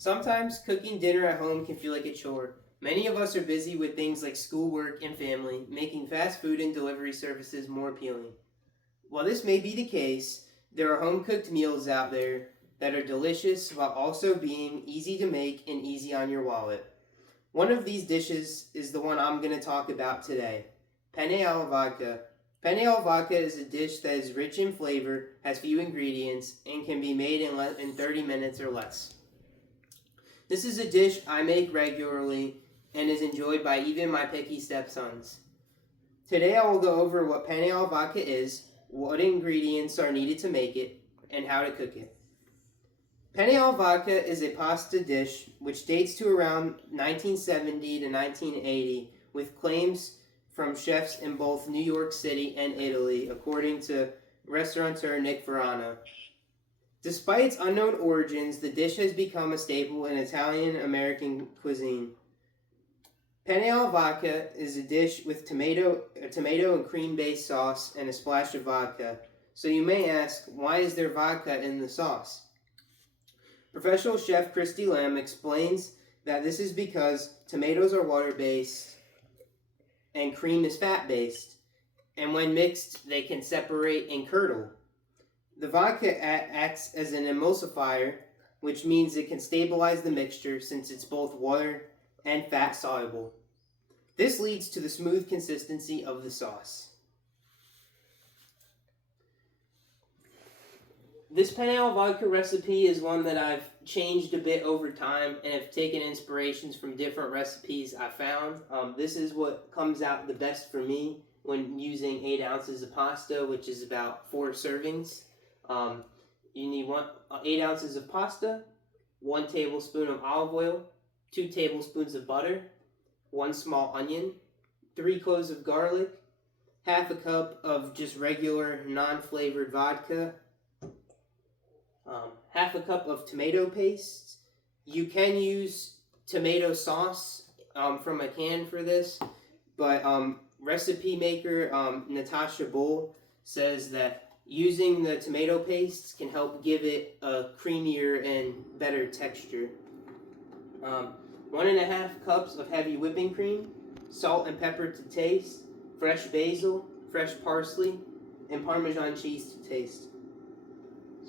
Sometimes cooking dinner at home can feel like a chore. Many of us are busy with things like schoolwork and family, making fast food and delivery services more appealing. While this may be the case, there are home cooked meals out there that are delicious while also being easy to make and easy on your wallet. One of these dishes is the one I'm going to talk about today, penne alla vodka. Penne alla vodka is a dish that is rich in flavor, has few ingredients, and can be made in 30 minutes or less. This is a dish I make regularly and is enjoyed by even my picky stepsons. Today I will go over what penne alla vodka is, what ingredients are needed to make it, and how to cook it. Penne alla vodka is a pasta dish which dates to around 1970 to 1980 with claims from chefs in both New York City and Italy, according to restaurateur Nick Verano. Despite its unknown origins, the dish has become a staple in Italian-American cuisine. Penne alla vodka is a dish with tomato and cream-based sauce and a splash of vodka. So you may ask, why is there vodka in the sauce? Professional chef Christy Lamb explains that this is because tomatoes are water-based and cream is fat-based, and when mixed, they can separate and curdle. The vodka acts as an emulsifier, which means it can stabilize the mixture since it's both water and fat soluble. This leads to the smooth consistency of the sauce. This penne alla vodka recipe is one that I've changed a bit over time and have taken inspirations from different recipes I found. This is what comes out the best for me when using 8 ounces of pasta, which is about 4 servings. You need 8 ounces of pasta, 1 tablespoon of olive oil, 2 tablespoons of butter, 1 small onion, 3 cloves of garlic, half a cup of just regular non-flavored vodka, half a cup of tomato paste. You can use tomato sauce from a can for this, but recipe maker Natasha Bull says that using the tomato paste can help give it a creamier and better texture. 1.5 cups of heavy whipping cream, salt and pepper to taste, fresh basil, fresh parsley, and Parmesan cheese to taste.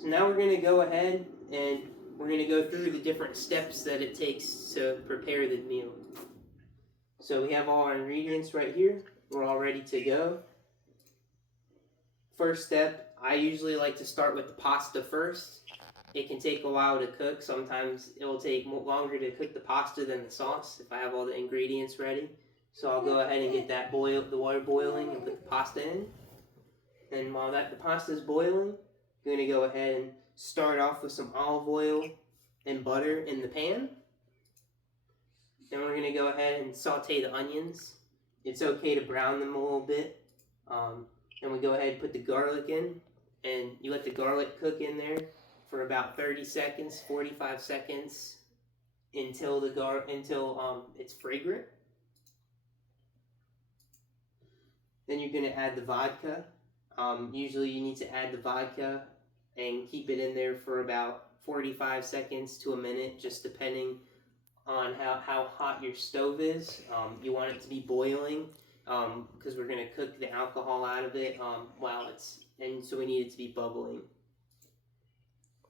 So now we're going to go ahead and we're going to go through the different steps that it takes to prepare the meal. So we have all our ingredients right here. We're all ready to go. First step, I usually like to start with the pasta first. It can take a while to cook. Sometimes it will take longer to cook the pasta than the sauce if I have all the ingredients ready. So I'll go ahead and get the water boiling and put the pasta in. And while the pasta is boiling, I'm going to go ahead and start off with some olive oil and butter in the pan. Then we're going to go ahead and saute the onions. It's okay to brown them a little bit. Then we go ahead and put the garlic in, and you let the garlic cook in there for about 30 seconds, 45 seconds until it's fragrant. Then you're going to add the vodka. Usually you need to add the vodka and keep it in there for about 45 seconds to a minute, just depending on how hot your stove is. You want it to be boiling because we're going to cook the alcohol out of it and so we need it to be bubbling.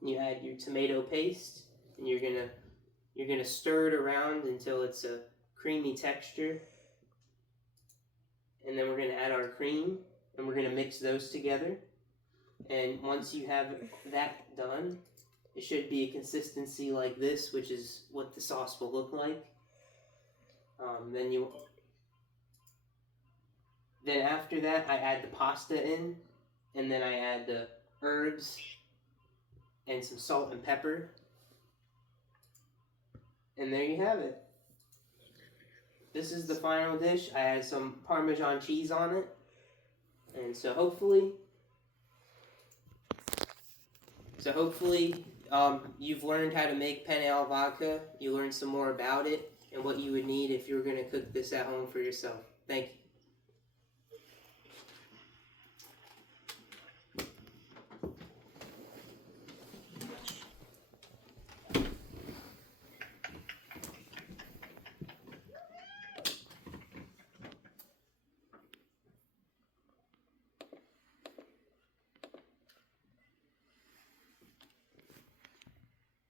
You add your tomato paste, and you're gonna stir it around until it's a creamy texture. And then we're gonna add our cream, and we're gonna mix those together. And once you have that done, it should be a consistency like this, which is what the sauce will look like. Then after that, I add the pasta in, and then I add the herbs and some salt and pepper. And there you have it. This is the final dish. I add some Parmesan cheese on it. And so hopefully you've learned how to make penne alla vodka. You learned some more about it and what you would need if you were going to cook this at home for yourself. Thank you.